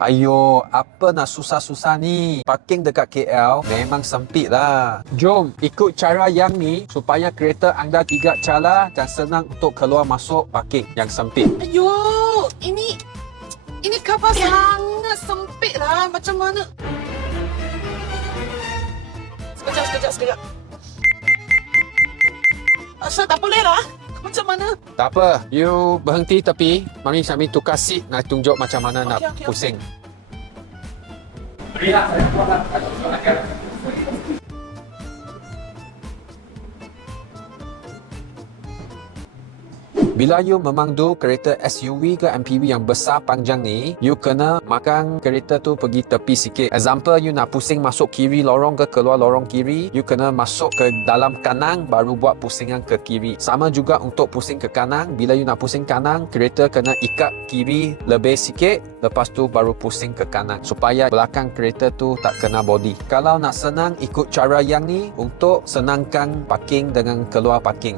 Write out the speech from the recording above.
Ayo, apa nak susah-susah ni? Parking dekat KL memang sempit lah. Jom, ikut cara yang ni supaya kereta anda tidak calar dan senang untuk keluar masuk parking yang sempit. Ayo, ini kapal sangat sempit lah. Macam mana? Sekejap. Asal tak boleh lah. Macam mana? Tak apa, you berhenti tepi. Mari kami tukar seat nak tunjuk macam mana nak Okey. pusing. Berilah saya buat lah. Bila you memandu kereta SUV ke MPV yang besar panjang ni, you kena makan kereta tu pergi tepi sikit. Example, you nak pusing masuk kiri lorong ke keluar lorong kiri, you kena masuk ke dalam kanan baru buat pusingan ke kiri. Sama juga untuk pusing ke kanan, bila you nak pusing kanan, kereta kena ikat kiri lebih sikit, lepas tu baru pusing ke kanan supaya belakang kereta tu tak kena body. Kalau nak senang, ikut cara yang ni untuk senangkan parking dengan keluar parking.